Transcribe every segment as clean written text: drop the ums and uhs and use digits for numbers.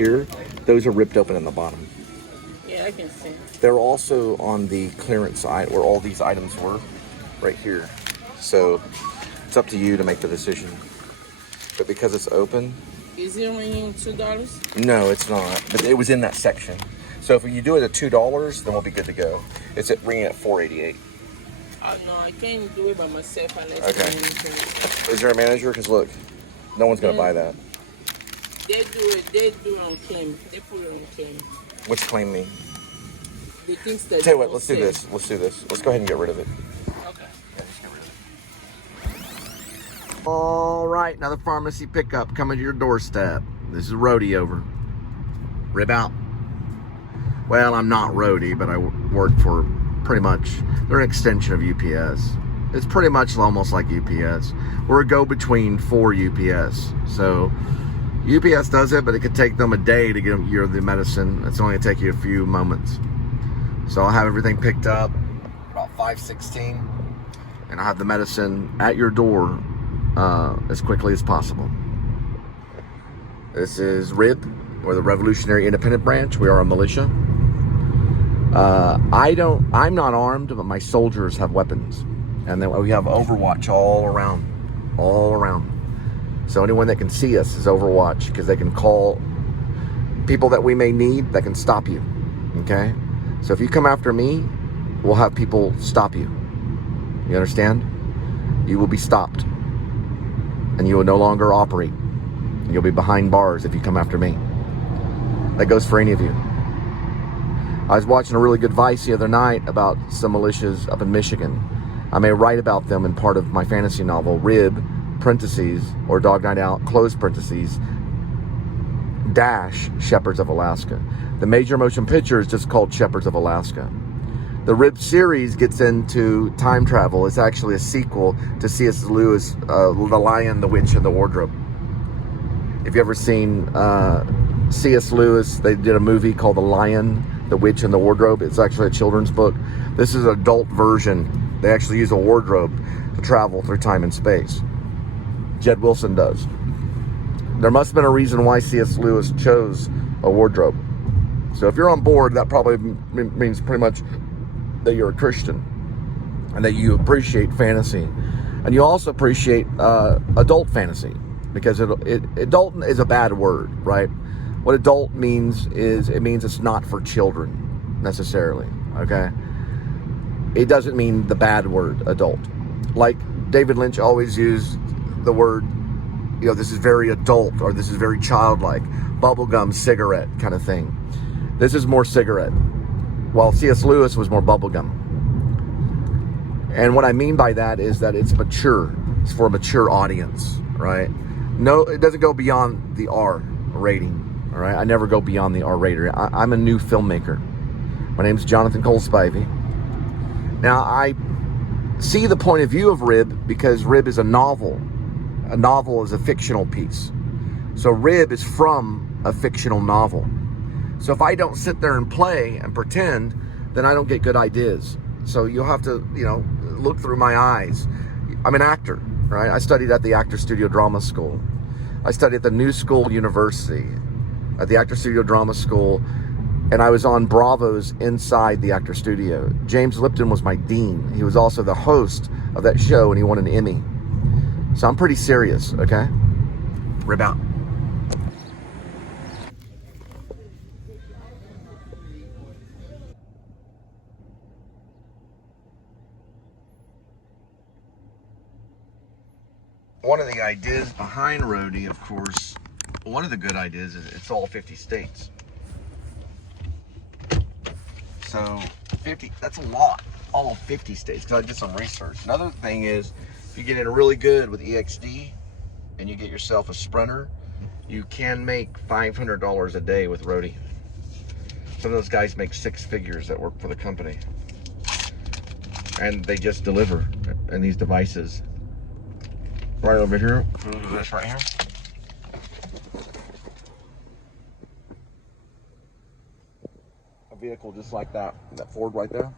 here, those are ripped open in the bottom. Yeah, I can see. They're also on the clearance side where all these items were, right here. So it's up to you to make the decision. But because it's open... Is it ringing $2? No, it's not. But it was in that section. So if you do it at $2, then we'll be good to go. It's ringing at $4.88. Oh, no, I can't do it by myself unless Okay. Is there a manager? Because look, no one's going to buy that. They do it on claim. They put it on claim. What's claim mean? The things that Tell you what, let's do this. Let's do this. Let's go ahead and get rid of it. Okay. Yeah, just get rid of it. All right, another pharmacy pickup coming to your doorstep. This is Roadie over. Rib out. Well, I'm not Roadie, but I work for pretty much, they're an extension of UPS. It's pretty much almost like UPS. We're a go-between for UPS. So UPS does it, but it could take them a day to get you the medicine. It's only going to take you a few moments. So I'll have everything picked up about 5:16, and I'll have the medicine at your door as quickly as possible. This is RIB, or the Revolutionary Independent Branch. We are a militia. I'm not armed, but my soldiers have weapons. And then we have Overwatch all around. So anyone that can see us is Overwatch, because they can call people that we may need that can stop you, okay? So if you come after me, we'll have people stop you. You understand? You will be stopped. And you will no longer operate. You'll be behind bars if you come after me. That goes for any of you. I was watching a really good Vice the other night about some militias up in Michigan. I may write about them in part of my fantasy novel, RIB, parentheses, or Dog Night Out, close parentheses, dash, Shepherds of Alaska. The major motion picture is just called Shepherds of Alaska. The RIB series gets into time travel. It's actually a sequel to C.S. Lewis' The Lion, the Witch, and the Wardrobe. If you ever seen C.S. Lewis, they did a movie called The Lion, the Witch, and the Wardrobe. It's actually a children's book. This is an adult version. They actually use a wardrobe to travel through time and space. Jed Wilson does. There must have been a reason why C.S. Lewis chose a wardrobe. So if you're on board, that probably means pretty much that you're a Christian and that you appreciate fantasy. And you also appreciate adult fantasy, because adult is a bad word, right? What adult means is it means it's not for children necessarily, okay? It doesn't mean the bad word adult. Like David Lynch always used the word, you know, this is very adult, or this is very childlike, bubblegum, cigarette kind of thing. This is more cigarette, while C.S. Lewis was more bubblegum. And what I mean by that is that it's mature. It's for a mature audience, right? No, it doesn't go beyond the R rating, all right? I never go beyond the R rating. I'm a new filmmaker. My name's Jonathan Cole Spivey. Now, I see the point of view of RIB because RIB is a novel. A novel is a fictional piece. So RIB is from a fictional novel. So if I don't sit there and play and pretend, then I don't get good ideas. So you'll have to, you know, look through my eyes. I'm an actor, right? I studied at the Actor Studio Drama School. I studied at the New School University, at the Actor Studio Drama School, and I was on Bravo's Inside the Actor Studio. James Lipton was my dean. He was also the host of that show, and he won an Emmy. So I'm pretty serious, okay? Rib out. One of the ideas behind Roadie, of course, one of the good ideas is it's all 50 states. So 50, that's a lot, all 50 states, because I did some research. Another thing is, if you get in really good with EXD and you get yourself a Sprinter, you can make $500 a day with Roadie. Some of those guys make six figures that work for the company. And they just deliver in these devices. Right over here, this right here. A vehicle just like that Ford right there.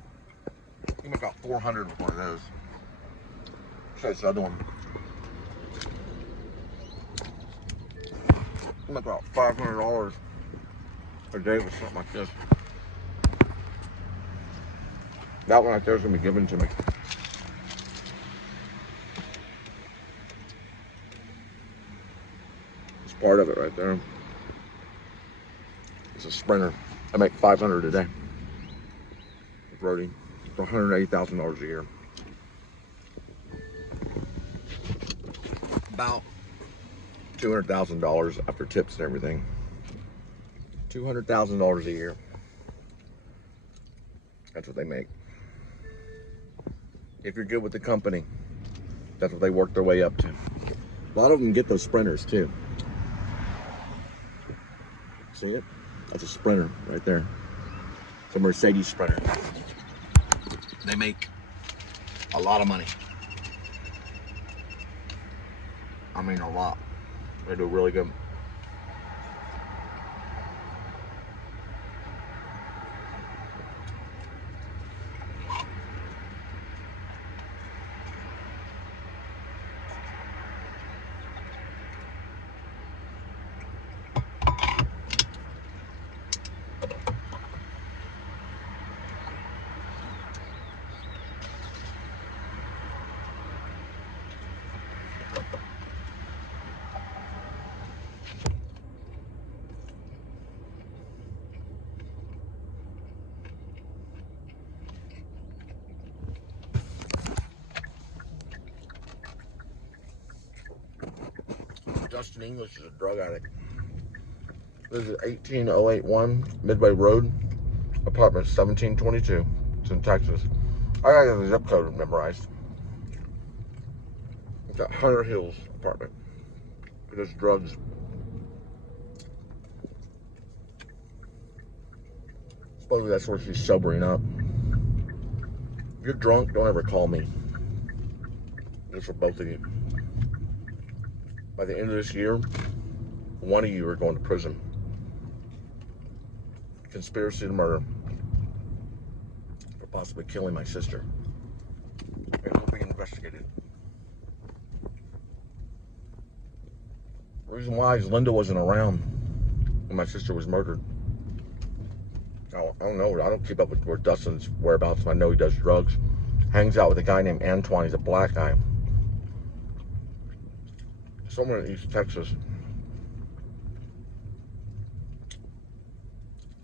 You can make about 400 with one of those. Show you this other one. You make about $500 a day with something like this. That one right there is going to be given to me. It's part of it right there. It's a Sprinter. I make $500 a day with Roadie for $180,000 a year. About $200,000 after tips and everything. $200,000 a year. That's what they make. If you're good with the company, that's what they work their way up to. A lot of them get those Sprinters too. See it? That's a Sprinter right there. It's a Mercedes Sprinter. They make a lot of money. I mean, a lot. They do really good. Dustin English is a drug addict. This is 18081 Midway Road, apartment 1722. It's in Texas. I got the zip code memorized. It's at Hunter Hills apartment. It does drugs. Supposedly that's where she's sobering up. If you're drunk, don't ever call me. It's for both of you. By the end of this year, one of you are going to prison. Conspiracy to murder. For possibly killing my sister. It will be investigated. The reason why is Linda wasn't around when my sister was murdered. I don't know. I don't keep up with where Dustin's whereabouts. I know he does drugs. Hangs out with a guy named Antoine. He's a black guy. Somewhere in East Texas.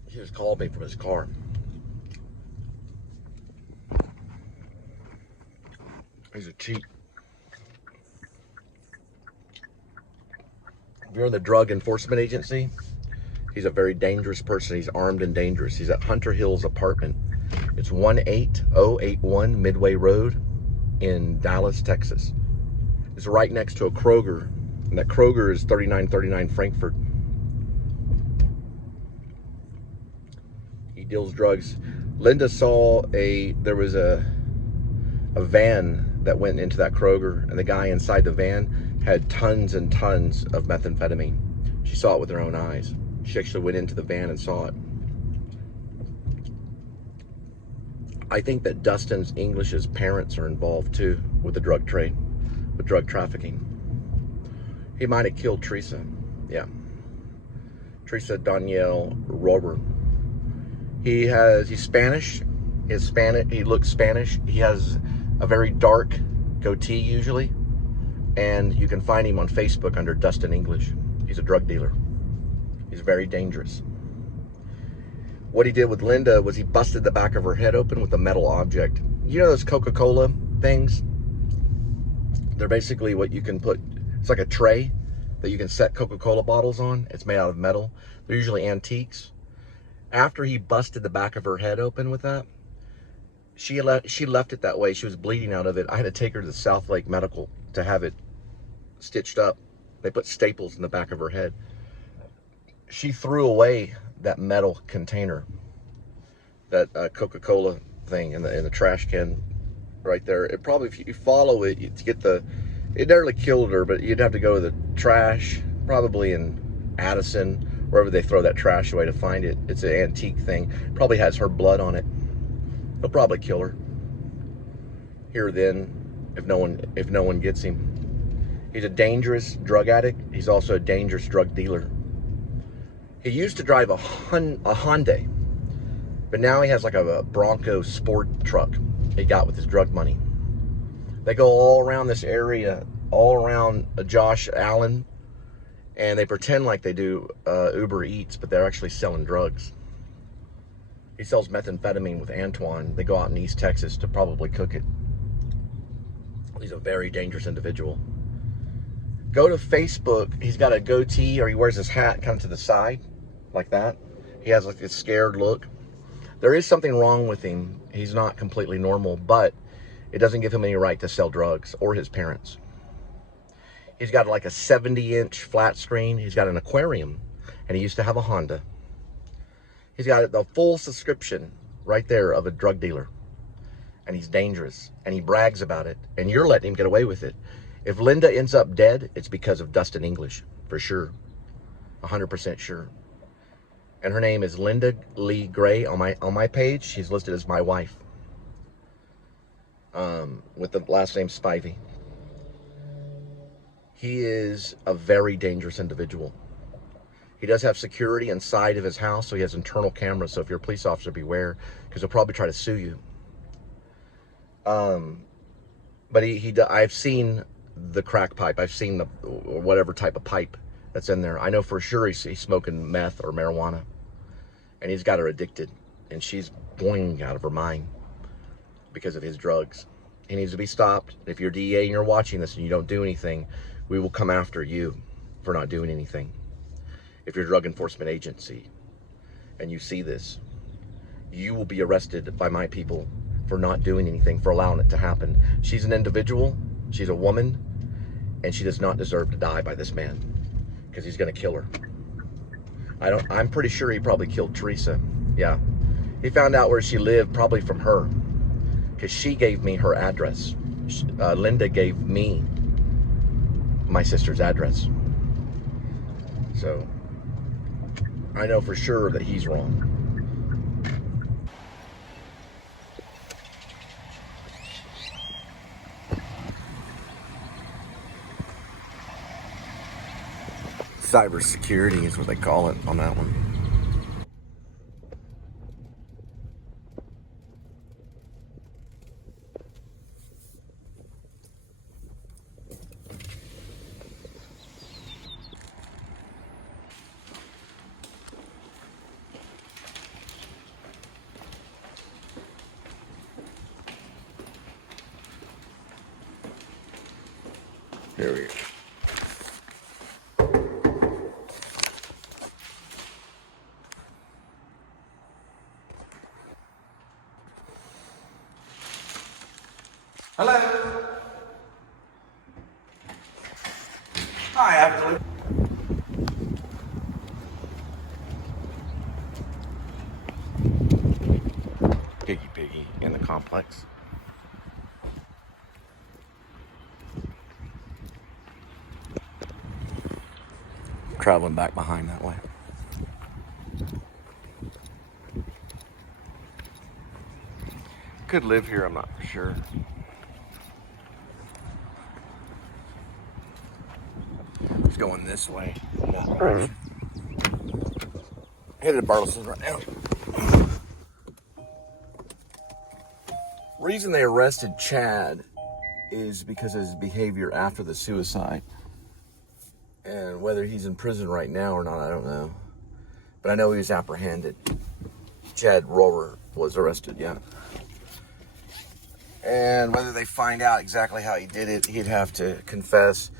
He just called me from his car. He's a cheat. If you're in the Drug Enforcement Agency, he's a very dangerous person. He's armed and dangerous. He's at Hunter Hills apartment. It's 18081 Midway Road in Dallas, Texas. It's right next to a Kroger. And that Kroger is 3939 Frankfurt. He deals drugs. Linda saw there was a van that went into that Kroger, and the guy inside the van had tons and tons of methamphetamine. She saw it with her own eyes. She actually went into the van and saw it. I think that Dustin's English's parents are involved too with the drug trade, with drug trafficking. He might have killed Teresa. Yeah. Teresa Danielle Robert. He's Spanish. He looks Spanish. He has a very dark goatee usually. And you can find him on Facebook under Dustin English. He's a drug dealer. He's very dangerous. What he did with Linda was he busted the back of her head open with a metal object. You know those Coca-Cola things? They're basically what you can put. It's like a tray that you can set Coca-Cola bottles on. It's made out of metal. They're usually antiques. After he busted the back of her head open with that, she left it that way. She was bleeding out of it. I had to take her to the South Lake Medical to have it stitched up. They put staples in the back of her head. She threw away that metal container, that Coca-Cola thing in the trash can right there. It probably, if you follow it, you get it nearly killed her, but you'd have to go to the trash, probably in Addison, wherever they throw that trash away to find it. It's an antique thing. Probably has her blood on it. It'll probably kill her. Here then, if no one gets him. He's a dangerous drug addict. He's also a dangerous drug dealer. He used to drive a Hyundai, but now he has like a Bronco sport truck he got with his drug money. They go all around this area, all around Josh Allen, and they pretend like they do Uber Eats, but they're actually selling drugs. He sells methamphetamine with Antoine. They go out in East Texas to probably cook it. He's a very dangerous individual. Go to Facebook. He's got a goatee, or he wears his hat kind of to the side, like that. He has like this scared look. There is something wrong with him. He's not completely normal, but it doesn't give him any right to sell drugs, or his parents. He's got like a 70-inch flat screen. He's got an aquarium, and he used to have a Honda. He's got the full subscription right there of a drug dealer. And he's dangerous, and he brags about it, and you're letting him get away with it. If Linda ends up dead, it's because of Dustin English, for sure. 100% sure. And her name is Linda Lee Gray on my page. She's listed as my wife. With the last name Spivey. He is a very dangerous individual. He does have security inside of his house, so he has internal cameras. So if you're a police officer, beware, because he'll probably try to sue you. But I've seen the crack pipe. I've seen the whatever type of pipe that's in there. I know for sure he's smoking meth or marijuana, and he's got her addicted, and she's boing out of her mind because of his drugs. He needs to be stopped. If you're DEA and you're watching this and you don't do anything, we will come after you for not doing anything. If you're a drug enforcement agency and you see this, you will be arrested by my people for not doing anything, for allowing it to happen. She's an individual, she's a woman, and she does not deserve to die by this man, because he's gonna kill her. I'm pretty sure he probably killed Teresa. Yeah, he found out where she lived probably from her, because she gave me her address. Linda gave me my sister's address. So I know for sure that he's wrong. Cybersecurity is what they call it on that one. Here we go. Hello. Hi, I have to live. Piggy in the complex. Traveling back behind that way. Could live here, I'm not for sure. It's going this way. Headed to Burleson's right now. Reason they arrested Chad is because of his behavior after the suicide. And whether he's in prison right now or not, I don't know. But I know he was apprehended. Chad Roller was arrested, yeah. And whether they find out exactly how he did it, he'd have to confess.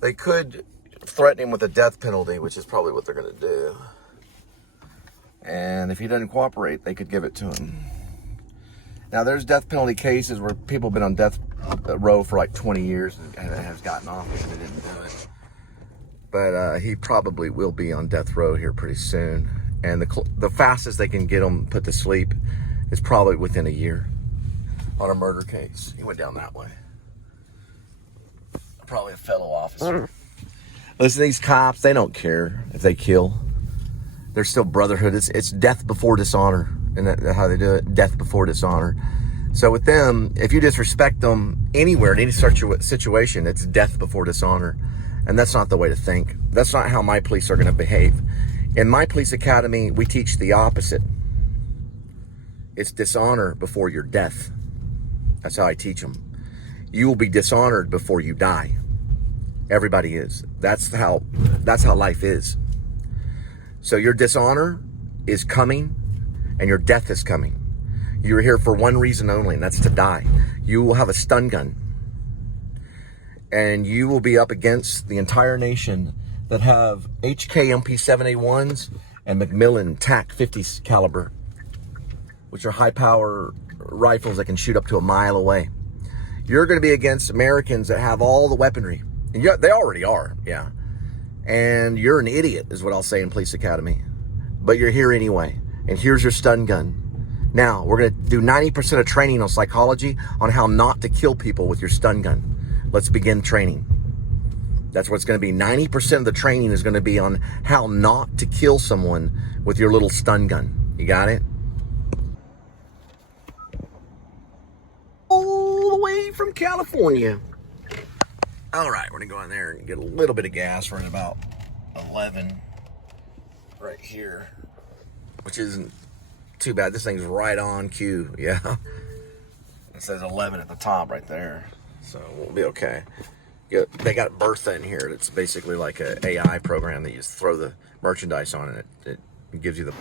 They could threaten him with a death penalty, which is probably what they're going to do. And if he doesn't cooperate, they could give it to him. Now, there's death penalty cases where people have been on death row for like 20 years and have gotten off because they didn't do it. But he probably will be on death row here pretty soon. And the fastest they can get him put to sleep is probably within a year on a murder case. He went down that way. Probably a fellow officer. Listen, these cops, they don't care if they kill. They're still brotherhood. It's death before dishonor. And that's how they do it, death before dishonor. So with them, if you disrespect them anywhere, in any situation, it's death before dishonor. And that's not the way to think. That's not how my police are going to behave. In my police academy, we teach the opposite. It's dishonor before your death. That's how I teach them. You will be dishonored before you die. Everybody is. That's how life is. So your dishonor is coming and your death is coming. You're here for one reason only, and that's to die. You will have a stun gun. And you will be up against the entire nation that have HK MP7A1s and Macmillan TAC 50 caliber, which are high power rifles that can shoot up to a mile away. You're going to be against Americans that have all the weaponry. And they already are, yeah. And you're an idiot, is what I'll say in Police Academy. But you're here anyway. And here's your stun gun. Now, we're going to do 90% of training on psychology on how not to kill people with your stun gun. Let's begin training. That's what it's going to be. 90% of the training is going to be on how not to kill someone with your little stun gun. You got it? All the way from California. All right, we're going to go in there and get a little bit of gas. We're at about 11 right here, which isn't too bad. This thing's right on cue, yeah. It says 11 at the top right there, so we'll be okay. They got Bertha in here. It's basically like an AI program that you just throw the merchandise on and it gives you the...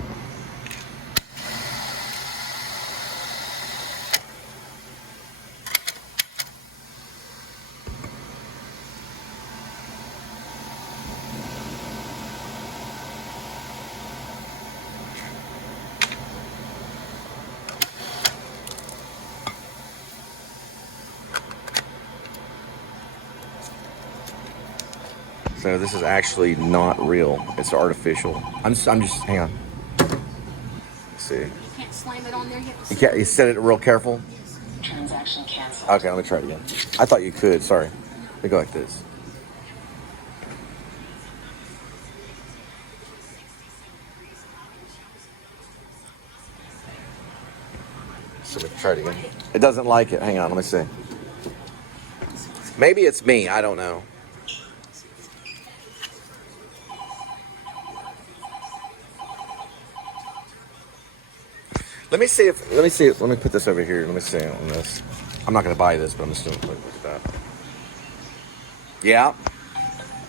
So this is actually not real. It's artificial. I'm just hang on. Let's see. You can't slam it on there. You said it real careful? Yes. Transaction canceled. Okay, let me try it again. I thought you could, sorry. Let me go like this. So let me try it again. It doesn't like it. Hang on, let me see. Maybe it's me, I don't know. Let me see if, let me put this over here. Let me see on this. I'm not going to buy this, but I'm just going to put it like that. Yeah.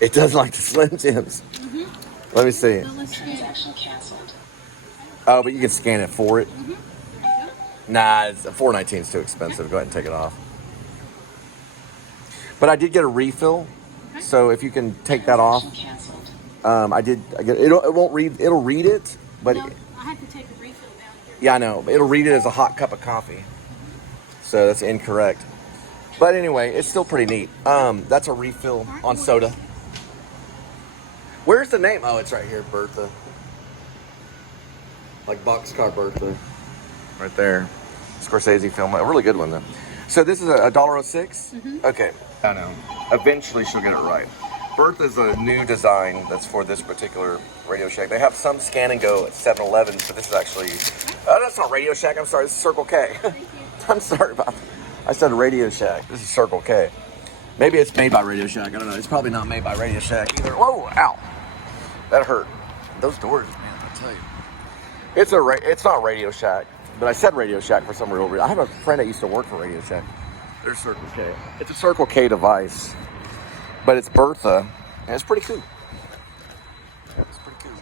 It does like the Slim Jims. Mm-hmm. Let me see. Transaction canceled. Oh, but you can scan it for it. Mm-hmm. Nah, it's $4.19 is too expensive. Go ahead and take it off. But I did get a refill. So if you can take that off. It won't read, it'll read it, but no, I have to take a refill down here. Yeah, I know. It'll read it as a hot cup of coffee. So that's incorrect. But anyway, it's still pretty neat. That's a refill on soda. Where's the name? Oh, it's right here, Bertha. Like boxcar Bertha. Right there. Scorsese film. A really good one, though. So this is a $1.06? Mm-hmm. Okay. I know. Eventually she'll get it right. Bertha's a new design that's for this particular Radio Shack. They have some scan and go at 7-Eleven, but this is actually... Oh, that's not Radio Shack. I'm sorry. This is Circle K. I'm sorry about that. I said Radio Shack. This is Circle K. Maybe it's made by Radio Shack. I don't know. It's probably not made by Radio Shack either. Whoa, ow. That hurt. Those doors, man, I tell you. It's not Radio Shack, but I said Radio Shack for some real reason. I have a friend that used to work for Radio Shack. There's Circle K. It's a Circle K device, but it's Bertha, and it's pretty cool. Yeah, it's pretty cool.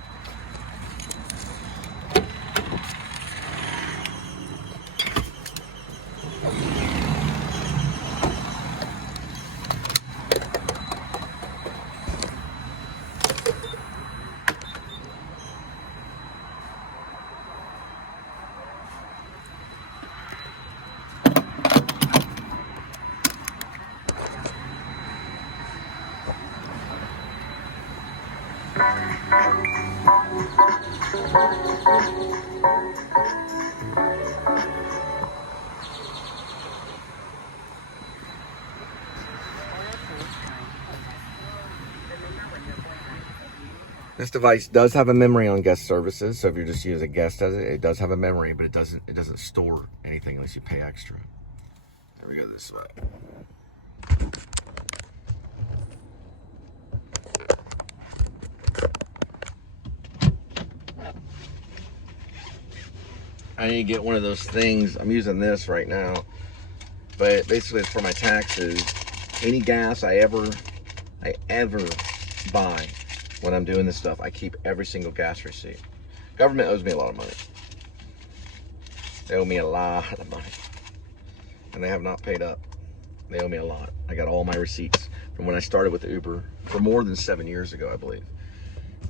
This device does have a memory on guest services, so if you're just using a guest as it does have a memory, but it doesn't store anything unless you pay extra. There we go this way. I need to get one of those things. I'm using this right now, but basically it's for my taxes. Any gas I ever buy when I'm doing this stuff, I keep every single gas receipt. Government owes me a lot of money. They owe me a lot of money, and they have not paid up. They owe me a lot. I got all my receipts from when I started with Uber for more than 7 years ago, I believe.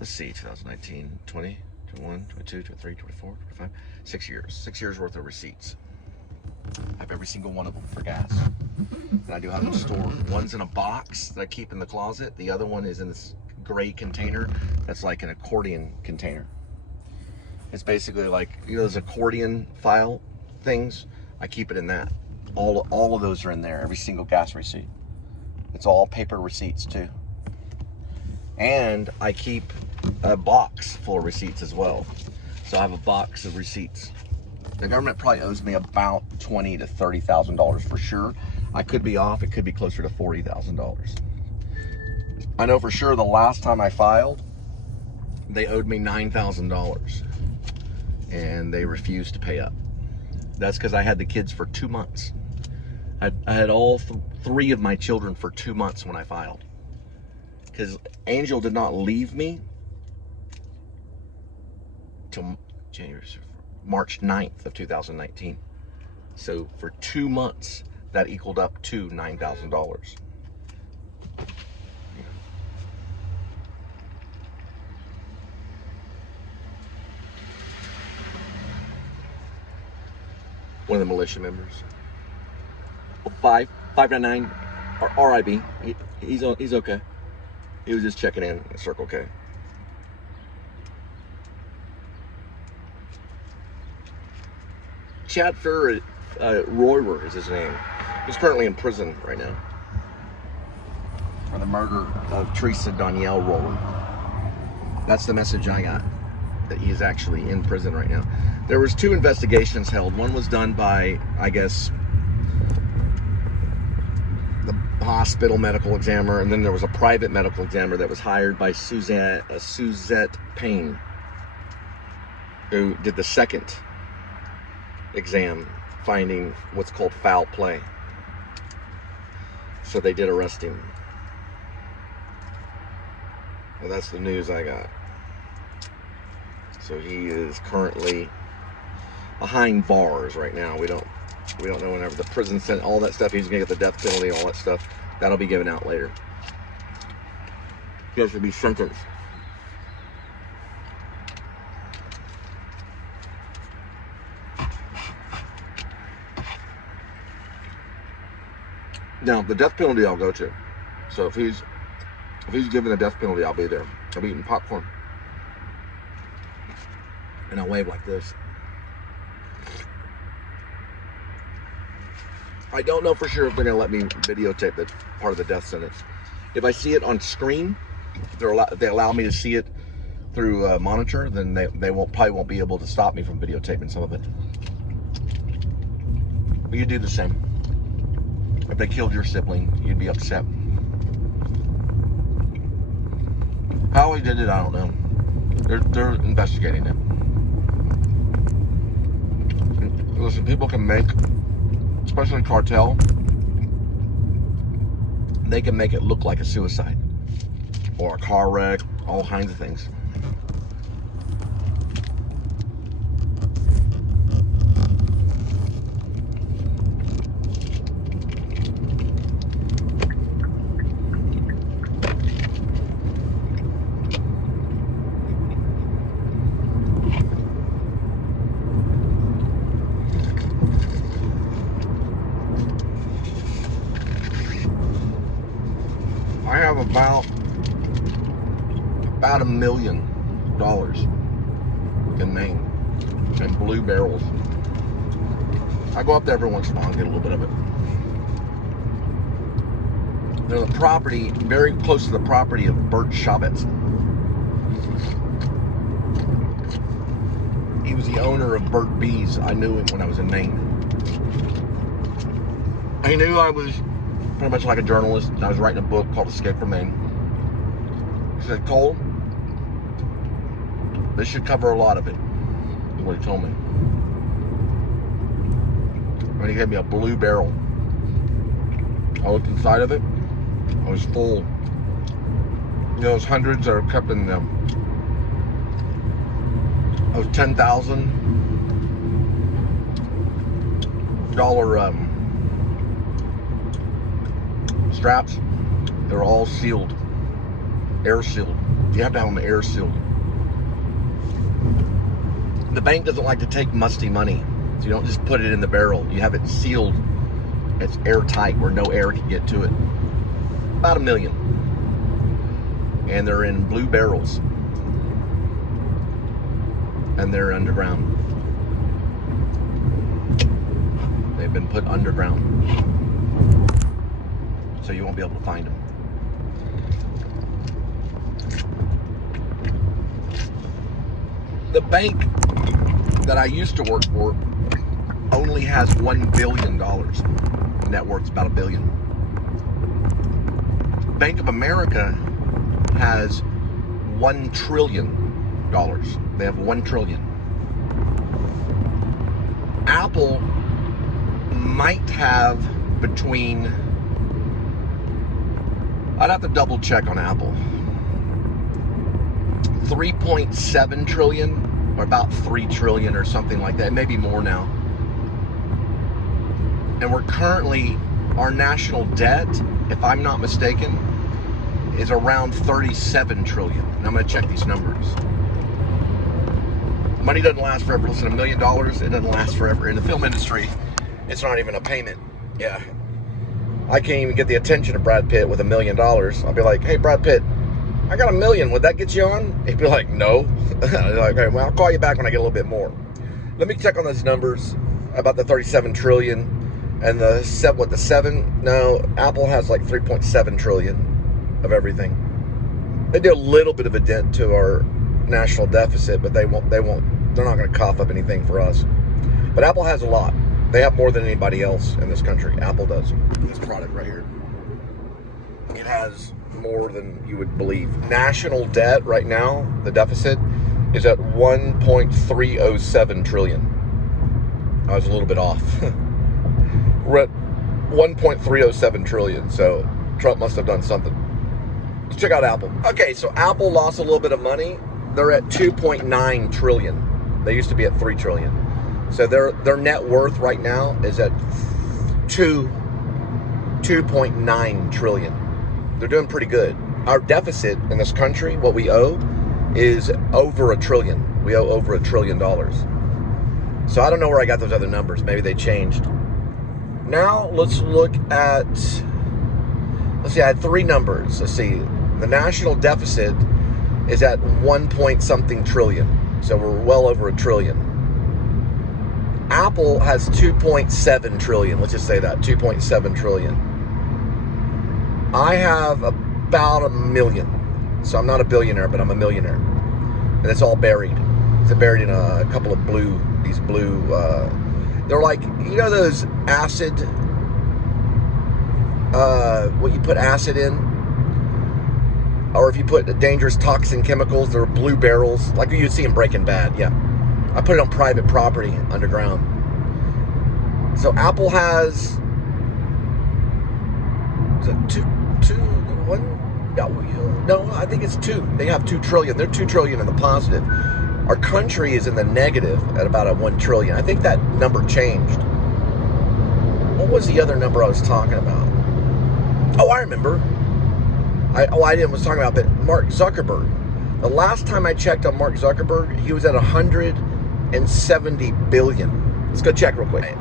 Let's see, 2019, 20, 21, 22, 23, 24, 25, 6 years. 6 years worth of receipts. I have every single one of them for gas. And I do have them stored. One's in a box that I keep in the closet. The other one is in this gray container that's like an accordion container. It's basically like, you know, those accordion file things. I keep it in that. All of those are in there, every single gas receipt. It's all paper receipts too. And I keep a box full of receipts as well. So I have a box of receipts. The government probably owes me about $20,000 to $30,000 for sure. I could be off. It could be closer to $40,000. I know for sure the last time I filed, they owed me $9,000, and they refused to pay up. That's because I had the kids for 2 months. I had all three of my children for 2 months when I filed, because Angel did not leave me till March 9th of 2019. So for 2 months, that equaled up to $9,000. One of the militia members. 599 RIB. He's okay. He was just checking in Circle K. Chad Royer is his name. He's currently in prison right now for the murder of Teresa Danielle Roller. That's the message I got, that he's actually in prison right now. There was 2 investigations held. One was done by, I guess, the hospital medical examiner, and then there was a private medical examiner that was hired by Suzette Payne, who did the second exam, finding what's called foul play. So they did arrest him. Well, that's the news I got. So he is currently behind bars right now. We don't know whenever the prison sent all that stuff. He's gonna get the death penalty, all that stuff. That'll be given out later. He has to be sentenced. Now, the death penalty I'll go to. So if he's given a death penalty, I'll be there. I'll be eating popcorn. And I'll wave like this. I don't know for sure if they're going to let me videotape that part of the death sentence. If I see it on screen, they allow me to see it through a monitor, then they probably won't be able to stop me from videotaping some of it. But you do the same. If they killed your sibling, you'd be upset. How he did it, I don't know. They're investigating it. Listen, people can make, especially cartel, they can make it look like a suicide or a car wreck, all kinds of things. I have about $1 million in Maine, in blue barrels. I go up there every once in a while and get a little bit of it. They're the property, very close to the property of Bert Shabitz. He was the owner of Bert Bees. I knew him when I was in Maine. He knew I was pretty much like a journalist. I was writing a book called Escape from Maine. He said, Cole, this should cover a lot of it, is what he told me. And he gave me a blue barrel. I looked inside of it. It was full. You know, those hundreds that are kept in them. Those $10,000 straps. They're all sealed, air sealed. You have to have them air sealed. The bank doesn't like to take musty money, so you don't just put it in the barrel. You have it sealed. It's airtight where no air can get to it. About $1 million. And they're in blue barrels. And they're underground. They've been put underground. So you won't be able to find them. The bank that I used to work for only has $1 billion. Net worth's about $1 billion. Bank of America has $1 trillion. They have $1 trillion. Apple might have between, I'd have to double check on Apple, 3.7 trillion or about 3 trillion or something like that. Maybe more now. And we're currently, our national debt, if I'm not mistaken, is around 37 trillion. And I'm going to check these numbers. Money doesn't last forever. Listen, $1 million, it doesn't last forever. In the film industry, it's not even a payment. Yeah. I can't even get the attention of Brad Pitt with $1 million. I'll be like, hey, Brad Pitt, I got $1 million. Would that get you on? He'd be like, no. Like, okay, well, I'll call you back when I get a little bit more. Let me check on those numbers about the 37 trillion and the 7. No, Apple has like 3.7 trillion of everything. They do a little bit of a dent to our national deficit, but they're not going to cough up anything for us. But Apple has a lot. They have more than anybody else in this country. Apple does. This product right here, it has more than you would believe. National debt right now, the deficit is at 1.307 trillion. I was a little bit off. We're at 1.307 trillion, so Trump must have done something. Let's check out Apple. Okay, so Apple lost a little bit of money. They're at 2.9 trillion. They used to be at 3 trillion. So their net worth right now is at 2.9 trillion. They're doing pretty good. Our deficit in this country, what we owe, is over $1 trillion. We owe over $1 trillion. So I don't know where I got those other numbers. Maybe they changed. Now let's look at, let's see, I had 3 numbers. Let's see, the national deficit is at 1 trillion. So we're well over $1 trillion. Apple has 2.7 trillion. Let's just say that, 2.7 trillion. I have about $1 million. So I'm not a billionaire, but I'm a millionaire. And it's all buried. It's buried in a couple of these blue, they're like, you know those acid, what you put acid in? Or if you put dangerous toxin chemicals, they're blue barrels, like you'd see in Breaking Bad, yeah. I put it on private property underground. So Apple has, is it no, I think it's 2. They have 2 trillion. They're 2 trillion in the positive. Our country is in the negative at about a 1 trillion. I think that number changed. What was the other number I was talking about? Oh, I remember. I was talking about, but Mark Zuckerberg. The last time I checked on Mark Zuckerberg, he was at 170 billion. Let's go check real quick.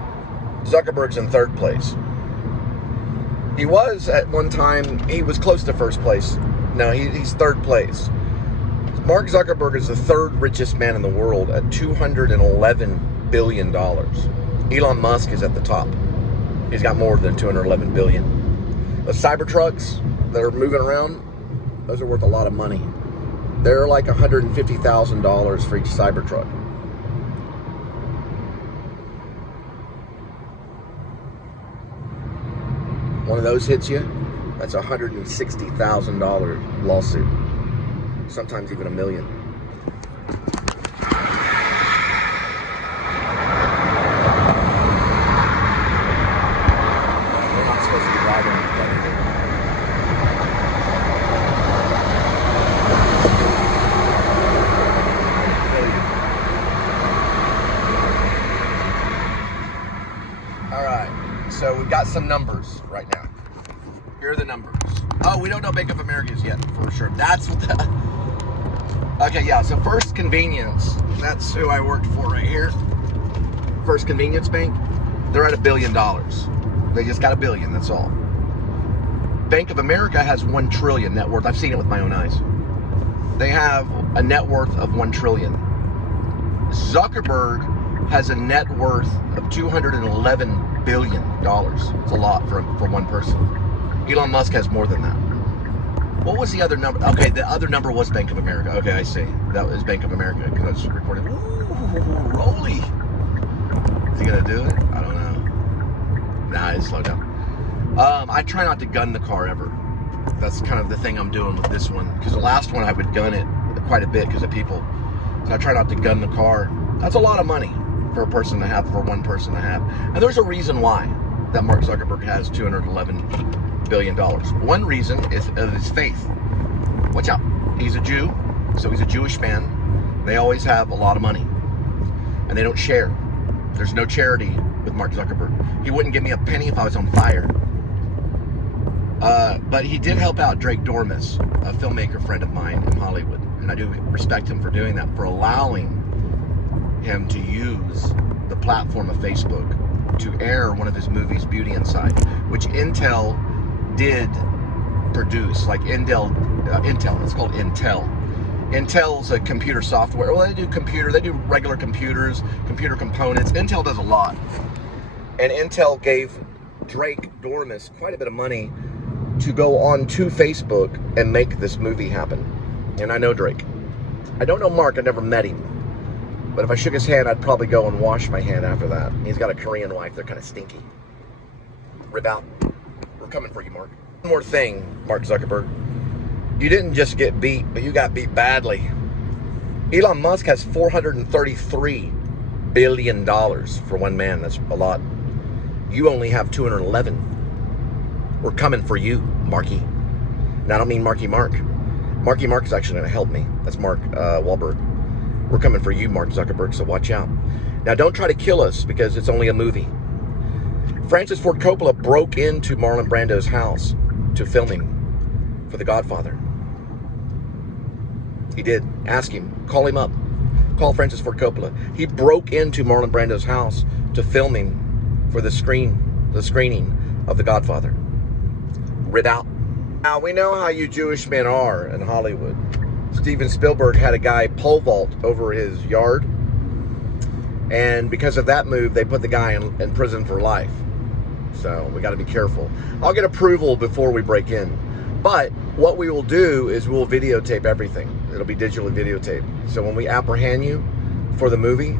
Zuckerberg's in 3rd place. He was at one time, he was close to 1st place. No, he's 3rd place. Mark Zuckerberg is the 3rd richest man in the world at $211 billion. Elon Musk is at the top. He's got more than 211 billion. The Cybertrucks that are moving around, those are worth a lot of money. They're like $150,000 for each Cybertruck. One of those hits you, that's a $160,000 lawsuit. Sometimes even $1 million. so we've got some numbers right now. Here are the numbers. Oh, we don't know Bank of America's yet, for sure. That's what the... Okay, yeah, so First Convenience, that's who I worked for right here. First Convenience Bank, they're at $1 billion. They just got $1 billion, that's all. Bank of America has 1 trillion net worth. I've seen it with my own eyes. They have a net worth of 1 trillion. Zuckerberg has a net worth of $211 billion. It's a lot for one person. Elon Musk has more than that. What was the other number? Okay, the other number was Bank of America. Okay, I see. That was Bank of America because I was recording. Ooh, Roadie. Is he gonna do it? I don't know. Nah, it's slowed down. I try not to gun the car ever. That's kind of the thing I'm doing with this one. Because the last one I would gun it quite a bit because of people. So I try not to gun the car. That's a lot of money for a person to have, for one person to have. And there's a reason why that Mark Zuckerberg has $211 billion. One reason is his faith. Watch out. He's a Jew, so he's a Jewish man. They always have a lot of money. And they don't share. There's no charity with Mark Zuckerberg. He wouldn't give me a penny if I was on fire. But he did help out Drake Dormus, a filmmaker friend of mine in Hollywood. And I do respect him for doing that, for allowing him to use the platform of Facebook to air one of his movies, Beauty Inside, which Intel did produce. Like Intel, it's called Intel. Intel's a computer software. Well, they do regular computers, computer components. Intel does a lot. And Intel gave Drake Dormus quite a bit of money to go on to Facebook and make this movie happen. And I know Drake. I don't know Mark, I never met him. But if I shook his hand, I'd probably go and wash my hand after that. He's got a Korean wife, they're kind of stinky. Rip out. We're coming for you, Mark. One more thing, Mark Zuckerberg. You didn't just get beat, but you got beat badly. Elon Musk has $433 billion for one man. That's a lot. You only have 211. We're coming for you, Marky. And I don't mean Marky Mark. Marky Mark is actually going to help me. That's Mark Wahlberg. We're coming for you, Mark Zuckerberg, so watch out. Now, don't try to kill us because it's only a movie. Francis Ford Coppola broke into Marlon Brando's house to film him for The Godfather. He did. Ask him. Call him up. Call Francis Ford Coppola. He broke into Marlon Brando's house to film him for the screening of The Godfather. Rid out. Now, we know how you Jewish men are in Hollywood. Steven Spielberg had a guy pole vault over his yard. And because of that move, they put the guy in prison for life. So we got to be careful. I'll get approval before we break in. But what we will do is we'll videotape everything. It'll be digitally videotaped. So when we apprehend you for the movie,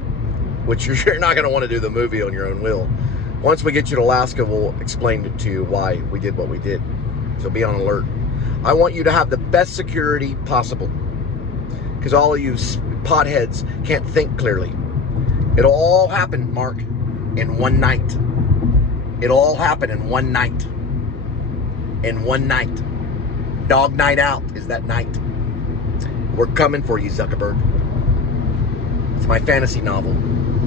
which you're not going to want to do the movie on your own will, once we get you to Alaska, we'll explain to you why we did what we did. So be on alert. I want you to have the best security possible, because all of you potheads can't think clearly. It'll all happen, Mark, in one night. It'll all happen in one night. In one night. Dog night out is that night. We're coming for you, Zuckerberg. It's my fantasy novel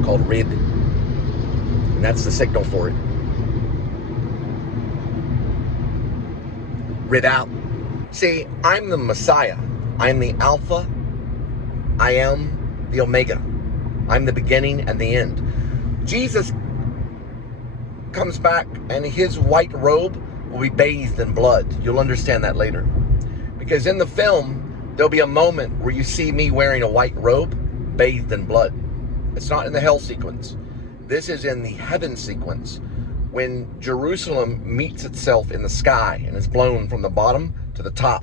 called Rid. And that's the signal for it. Rid out. See, I'm the Messiah. I'm the Alpha. I am the Omega. I'm the beginning and the end. Jesus comes back and his white robe will be bathed in blood. You'll understand that later. Because in the film, there'll be a moment where you see me wearing a white robe bathed in blood. It's not in the hell sequence. This is in the heaven sequence, when Jerusalem meets itself in the sky and is blown from the bottom to the top.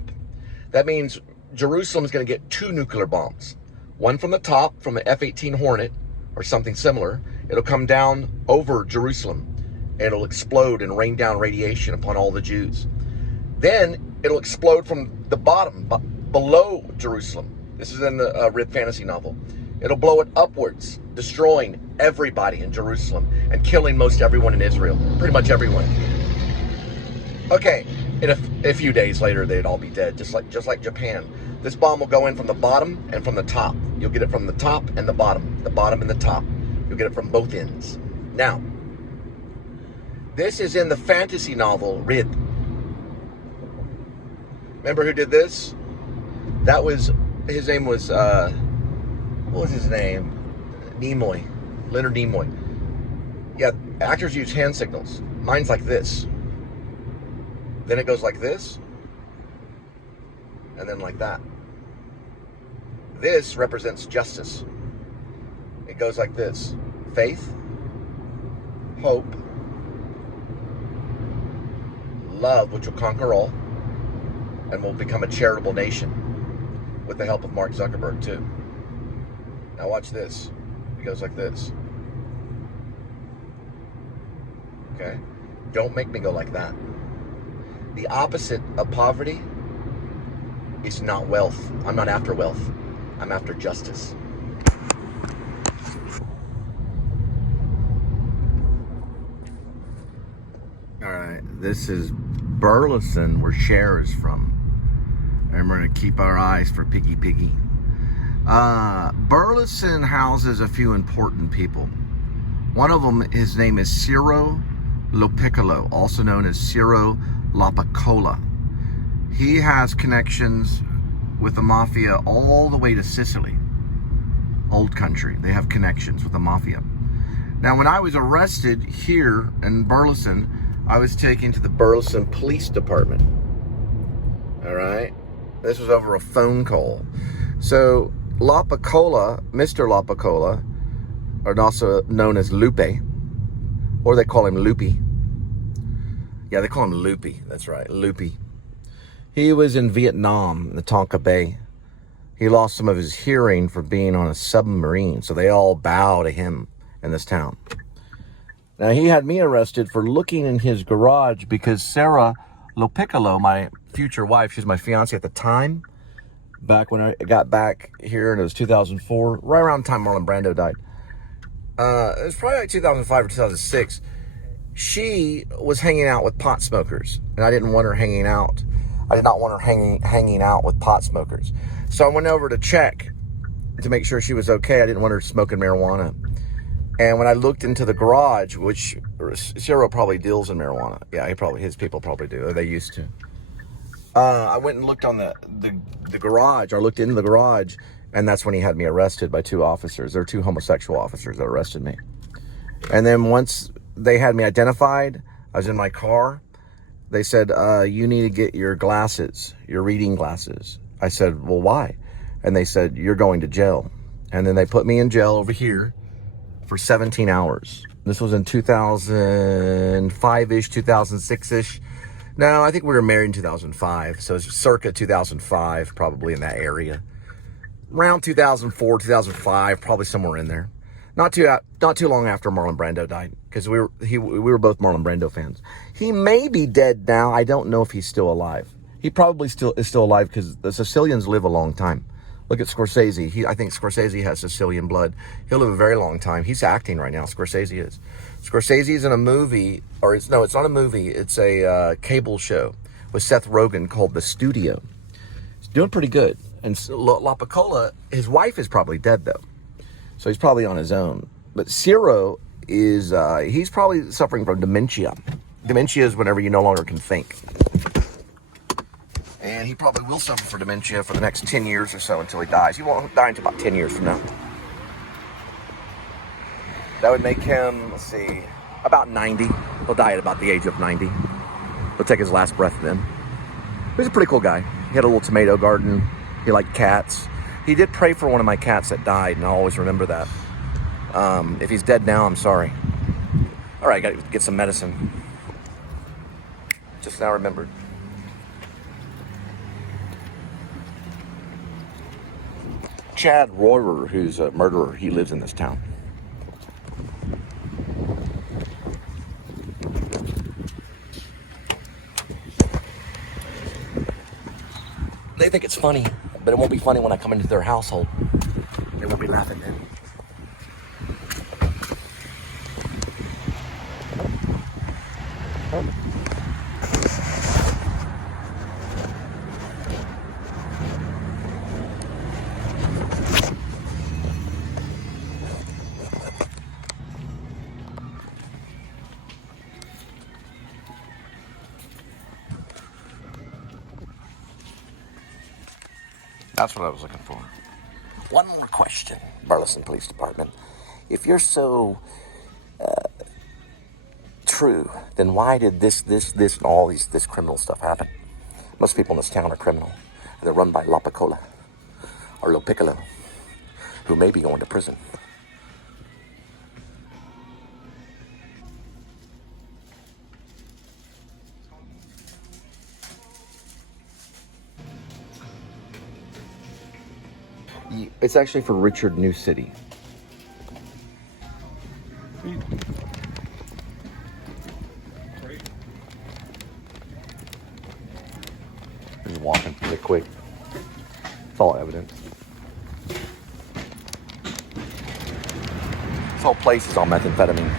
That means Jerusalem is going to get 2 nuclear bombs. One from the top, from an F-18 Hornet or something similar. It'll come down over Jerusalem and it'll explode and rain down radiation upon all the Jews. Then it'll explode from the bottom, below Jerusalem. This is in the Rid fantasy novel. It'll blow it upwards, destroying everybody in Jerusalem and killing most everyone in Israel. Pretty much everyone. Okay, in a few days later, they'd all be dead, just like Japan. This bomb will go in from the bottom and from the top. You'll get it from the top and the bottom and the top. You'll get it from both ends. Now, This is in the fantasy novel Rid. Remember who did this? That was, his name was, what was his name? Nimoy. Leonard Nimoy. Yeah, actors use hand signals. Mine's like this. Then it goes like this. And then like that. This represents justice. It goes like this. Faith, hope, love, which will conquer all, and will become a charitable nation with the help of Mark Zuckerberg too. Now watch this. It goes like this. Okay? Don't make me go like that. The opposite of poverty is not wealth. I'm not after wealth. I'm after justice. All right, this is Burleson, where Cher is from. And we're gonna keep our eyes for Piggy Piggy. Burleson houses a few important people. One of them, his name is Ciro Lopiccolo, also known as Ciro Lopicola. He has connections with the mafia all the way to Sicily, old country. They have connections with the mafia. Now, when I was arrested here in Burleson, I was taken to the Burleson Police Department. All right, this was over a phone call. So Lopicola, Mr. Lopicola, or also known as Lupe, or they call him Loopy. Yeah, they call him Loopy. That's right, Loopy. He was in Vietnam, in the Tonka Bay. He lost some of his hearing for being on a submarine, so they all bow to him in this town. Now, he had me arrested for looking in his garage because Sarah Lopiccolo, my future wife, she's my fiance at the time, back when I got back here, and it was 2004, right around the time Marlon Brando died. It was probably like 2005 or 2006. She was hanging out with pot smokers, and I didn't want her hanging out. I did not want her hanging out with pot smokers. So I went over to check to make sure she was okay. I didn't want her smoking marijuana. And when I looked into the garage, which Ciro probably deals in marijuana. Yeah, his people probably do. Or they used to. I went and looked on the garage. I looked into the garage, and that's when he had me arrested by two officers. There were two homosexual officers that arrested me. And then once they had me identified, I was in my car. They said, you need to get your glasses, your reading glasses. I said, well, why? And they said, you're going to jail. And then they put me in jail over here for 17 hours. This was in 2005-ish, 2006-ish. No, I think we were married in 2005. So it's circa 2005, probably in that area. Around 2004, 2005, probably somewhere in there. Not too long after Marlon Brando died, because we were both Marlon Brando fans. He may be dead now. I don't know if he's still alive. He probably is still alive, because the Sicilians live a long time. Look at Scorsese. I think Scorsese has Sicilian blood. He'll live a very long time. He's acting right now. Scorsese is. Scorsese is in a movie, it's not a movie. It's a cable show with Seth Rogen called The Studio. He's doing pretty good. And Lopicola, his wife is probably dead though. So he's probably on his own. But Ciro is, he's probably suffering from dementia. Dementia is whenever you no longer can think. And he probably will suffer from dementia for the next 10 years or so until he dies. He won't die until about 10 years from now. That would make him, let's see, about 90. He'll die at about the age of 90. He'll take his last breath then. He's a pretty cool guy. He had a little tomato garden. He liked cats. He did pray for one of my cats that died, and I'll always remember that. If he's dead now, I'm sorry. All right, got to get some medicine. Just now remembered. Chad Royer, who's a murderer, he lives in this town. They think it's funny, but it won't be funny when I come into their household. They won't be laughing then. That's what I was looking for. One more question, Burleson Police Department. If you're so true, then why did this, and all this criminal stuff happen? Most people in this town are criminal. They're run by La Piccola or Lo Piccolo, who may be going to prison. It's actually for Richard New City. He's walking pretty quick. It's all evidence. This whole place is on methamphetamine.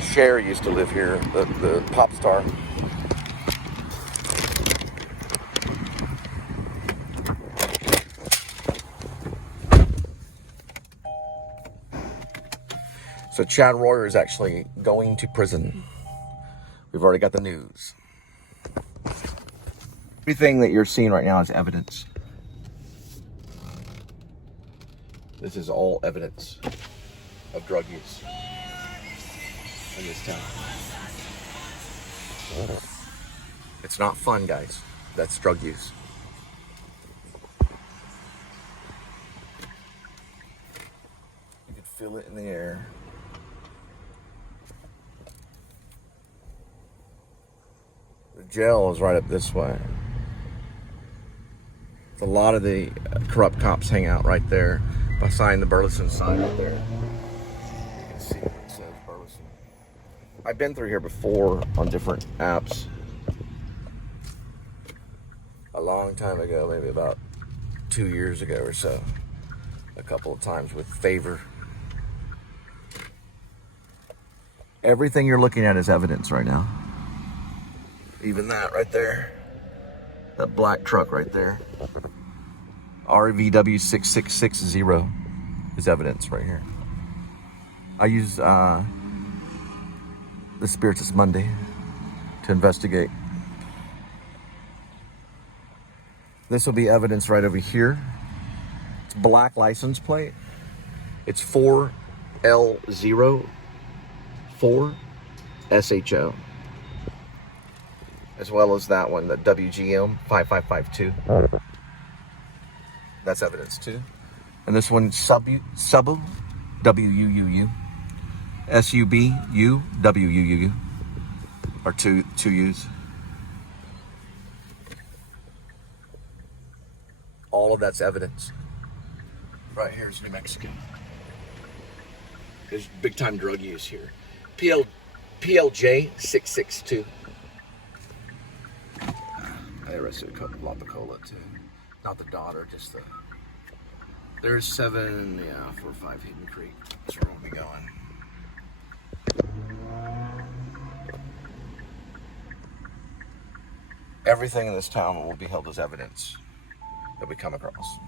Cher used to live here, the pop star. So Chad Royer is actually going to prison. We've already got the news. Everything that you're seeing right now is evidence. This is all evidence of drug use in this town. It's not fun, guys. That's drug use. You can feel it in the air. The jail is right up this way. A lot of the corrupt cops hang out right there behind the Burleson sign right there. You can see what it says, Burleson. I've been through here before on different apps. A long time ago, maybe about 2 years ago or so. A couple of times with Favor. Everything you're looking at is evidence right now. Even that right there. That black truck right there. RVW 6660 is evidence right here. I use the Spiritus Monday to investigate. This will be evidence right over here. It's black license plate. It's 4L04SHO. As well as that one, the WGM 5552. That's evidence too. And this one, Subu, WUUU. SUBU, WUUU. Or two U's. All of that's evidence. Right here's New Mexico. There's big time drug use here. PLJ 662. I arrested a couple of La Piccola too. Not the daughter, just the... There's 4 or 5 Hidden Creek. That's where we'll be going. Everything in this town will be held as evidence that we come across.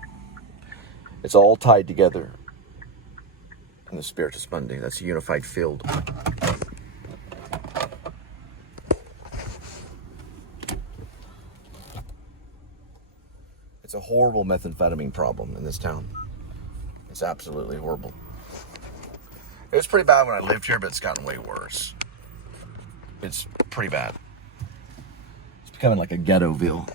It's all tied together in the Spiritus Monday. That's a unified field. It's a horrible methamphetamine problem in this town. It's absolutely horrible. It was pretty bad when I lived here, but it's gotten way worse. It's pretty bad. It's becoming like a ghettoville.